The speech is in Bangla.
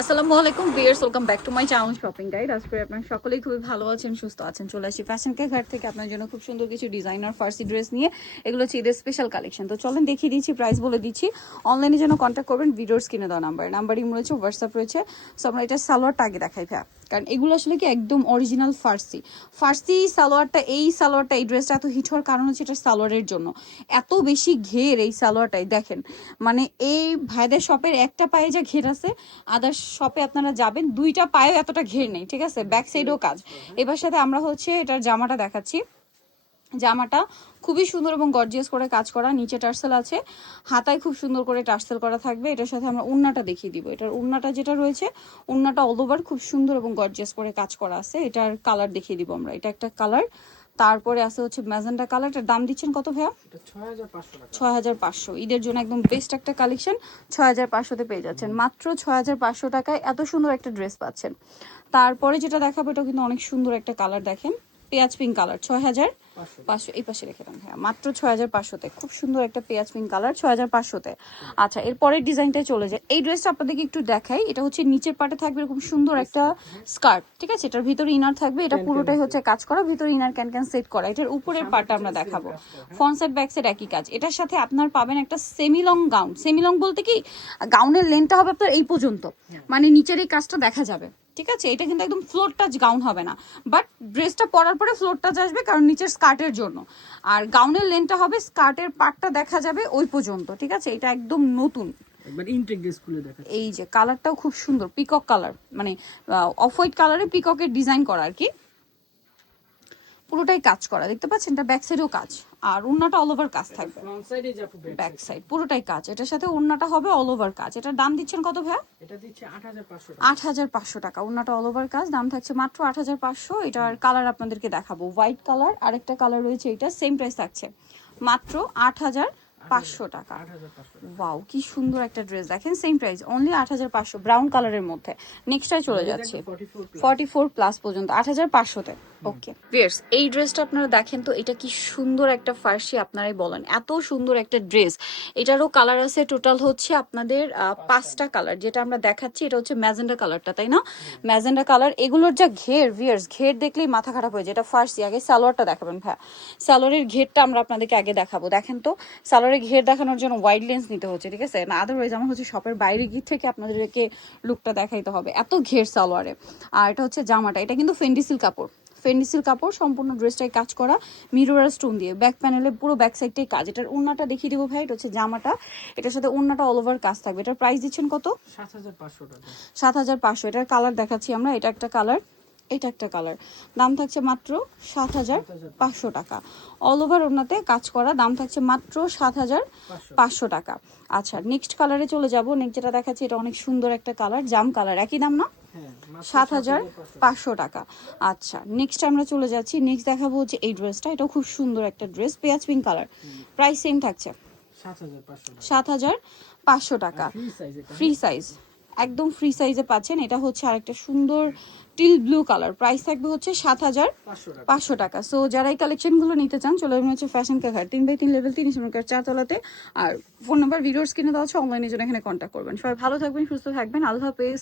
আসসালামু আলাইকুম viewers, welcome back to my channel shopping guide. আজকে আপনারা সকলেই খুবই ভালো আছেন, সুস্থ আছেন। চলে আসি ফ্যাশন কে ঘাট থেকে আপনার জন্য খুব সুন্দর কিছু ডিজাইনার ফার্সি ড্রেস নিয়ে। এগুলো হচ্ছে ঈদের স্পেশাল কালেকশন। তো চলেন দেখিয়ে দিচ্ছি, প্রাইস বলে দিচ্ছি। অনলাইনে জন্য কন্ট্যাক্ট করবেন ভিডিওস কিনে দেওয়া নাম্বারই রয়েছে, হোয়াটসঅ্যাপ রয়েছে। সো আমরা এটা সালোয়ারটা আগে দেখাই ভাইয়া, কারণ এগুলো আসলে কি একদম অরিজিনাল ফার্সি সালোয়ারটা। এই সালোয়ারটা, এই ড্রেসটা এত হিট হওয়ার কারণ হচ্ছে এটা সালোয়ারের জন্য। এত বেশি ঘের এই সালোয়ারটাই দেখেন, মানে এই ভাইদের শপের একটা পায়ে যা ঘের আছে, আদার্স শপে আপনারা যাবেন দুইটা পায়ে এতটা ঘের নেই, ঠিক আছে। ব্যাক সাইডও কাজ। এবার সাথে আমরা হচ্ছে এটার জামাটা দেখাচ্ছি। জামাটা খুবই সুন্দর এবং গর্জিয়াস করে কাজ করা, নিচে টার্সেল আছে, হাতায় খুব সুন্দর করে টার্সেল করা থাকবে। এটার সাথে আমরা উন্নাটা দেখিয়ে দিব। এটার উন্নাটা যেটা রয়েছে, উন্নাটা অল ওভার খুব সুন্দর এবং গর্জিয়াস করে কাজ করা আছে। এটার কালার দেখিয়ে দিব আমরা, এটা একটা কালার। তারপরে আছে হচ্ছে ম্যাজেন্টা কালার। এটার দাম দিচ্ছেন কত ভাইয়া? 6500। ঈদের জন্য একদম বেস্ট একটা কালেকশন। 6500-তে পেয়ে যাচ্ছেন, মাত্র 6500 টাকায় এত সুন্দর একটা ড্রেস পাচ্ছেন। তারপরে যেটা দেখাবো, এটা কিন্তু অনেক সুন্দর একটা কালার, দেখেন পেঁয়াজ পিঙ্ক কালার। 6500 এই পাশে রেখে দেন হ্যাঁ, মাত্র 6500-তে খুব সুন্দর একটা পেঁয়াজ পিঙ্ক কালার, 6500-তে। আচ্ছা, এরপরের ডিজাইনটাই চলে যায়। এই ড্রেসটা আপনাদেরকে একটু দেখাই। এটা হচ্ছে নিচের পাটে থাকবে এরকম সুন্দর একটা স্কার্ট, ঠিক আছে। এটার ভিতরে ইনার থাকবে, এটা পুরোটাই হচ্ছে কাজ করা, ভিতরে ইনার ক্যান সেট করা। এটার উপরের পাটটা আমরা দেখাবো, ফ্রন্ট সাইড ব্যাক সাইড একই কাজ। এটার সাথে আপনার পাবেন একটা semi long gown. Semi long বলতে কি, গাউনের লেন্থটা হবে আপনার এই পর্যন্ত, মানে নিচের এই কাজটা দেখা যাবে, ঠিক আছে। এটা কিন্তু একদম ফ্লোর টাচ গাউন হবে না, বাট ড্রেসটা পরার পরে ফ্লোর টাচ আসবে, কারণ নিচের স্কার্টের জন্য। আর গাউনের লেন্থটা হবে স্কার্টের পাটটা দেখা যাবে ওই পর্যন্ত, ঠিক আছে। এটা একদম নতুন, একবার ইনটেক ড্রেস খুলে দেখা। এই যে কালারটাও খুব সুন্দর, পিকক কালার, মানে অফ হোয়াইট কালারে পিককের ডিজাইন করা আর কি, পুরোটাই কাজ করা দেখতে পাচ্ছেন। এটা ব্যাক সাইডেও কাজ, আর ওন্নাটা অল ওভার কাজ থাকবে। ফ্রন্ট সাইডে যাবো, ব্যাক সাইড পুরোটাই কাজ, এটার সাথে ওন্নাটা হবে অল ওভার কাজ। এটার দাম দিচ্ছেন কত ভাইয়া? এটা দিচ্ছে 8500 টাকা। 8500 টাকা। ওন্নাটা অল ওভার কাজ, দাম থাকছে মাত্র 8500। এটার কালার আপনাদেরকে দেখাবো, হোয়াইট কালার, আরেকটা কালার রয়েছে, এটা সেম প্রাইস থাকছে মাত্র 8500 টাকা। 8500 ওয়াও, কি সুন্দর একটা ড্রেস, দেখেন সেম প্রাইস অনলি 8500, ব্রাউন কালারের মধ্যে। নেক্সটটাই চলে যাচ্ছে 44 প্লাস পর্যন্ত 8500-তে। ওকে ভিউয়ার্স, এই ড্রেসটা আপনারা দেখেন তো, এটা কি সুন্দর একটা ফার্সি, আপনারাই বলেন এত সুন্দর একটা ড্রেস। এটারও কালার আছে টোটাল হচ্ছে আপনাদের 5টা কালার। যেটা আমরা দেখাচ্ছি এটা হচ্ছে ম্যাজেন্ডা কালারটা, তাই না? Magenta colour. এগুলোর যা ঘের ভিউয়ার্স, ঘের দেখলেই মাথা খারাপ হয়ে যায়। এটা ফার্সি। আগে সালোয়ারটা দেখাবেন ভাইয়া, সালোয়ারের ঘেরটা আমরা আপনাদেরকে আগে দেখাবো। দেখেন তো, সালোয়ারের ঘের দেখানোর জন্য ওয়াইড লেন্স নিতে হচ্ছে, ঠিক আছে না, আদারওয়াইজ আমার হচ্ছে শপের বাইরে গিয়ে থেকে আপনাদেরকে লুকটা দেখাইতে হবে, এত ঘের সালোয়ারে। আর এটা হচ্ছে জামাটা, এটা কিন্তু ফেন্ডিসিল কাপড়, ফেন্ডিসিল কাপড়, সম্পূর্ণ ড্রেসটাই কাজ করা মিরর স্টোন দিয়ে, ব্যাক প্যানেলে পুরো ব্যাক সাইডটাই কাজ। এটার ওন্নাটা দেখিয়ে দিব ভাই, এটা হচ্ছে জামাটা, এটার সাথে ওন্নাটা অল ওভার কাজ থাকবে। এটার প্রাইস দিচ্ছেন কত? 7500 টাকা। 7500। এটার কালার দেখাচ্ছি আমরা, এটা একটা কালার, এটা একটা কালার। দাম থাকছে মাত্র 7500 টাকা। অল ওভার ওনাতে কাজ করা, দাম থাকছে মাত্র 7500 টাকা। আচ্ছা, নেক্সট কালারে চলে যাব। নেক্সট যেটা দেখাচ্ছি, এটা অনেক সুন্দর একটা কালার, জাম কালার, একই দাম না? 7500 টাকা। আচ্ছা, নেক্সট আমরা চলে যাচ্ছি। নেক্সট দেখাবো হচ্ছে এই ড্রেসটা, এটাও খুব সুন্দর একটা ড্রেস, পেঁয়াজ পিঙ্ক কালার। প্রাইস সেম থাকছে 7500 টাকা। ফ্রি সাইজ, একদম ফ্রি সাইজে পাচ্ছেন। এটা হচ্ছে আরেকটা সুন্দর টিল ব্লু কালার। প্রাইস থাকবে হচ্ছে 7500 টাকা। সো যারা এই কালেকশনগুলো নিতে চান, চলে যাবেন হচ্ছে ফ্যাশন কাভার 3x3 লেভেল 3 ইসলামকার 4 তলাতে। আর ফোন নাম্বার ভিডিওস কিনে দেওয়া হচ্ছে, অনলাইনে জন্য এখানে কন্ট্যাক্ট করবেন। সবাই ভালো থাকবেন, সুস্থ থাকবেন, আল্লাহ হাফেজ।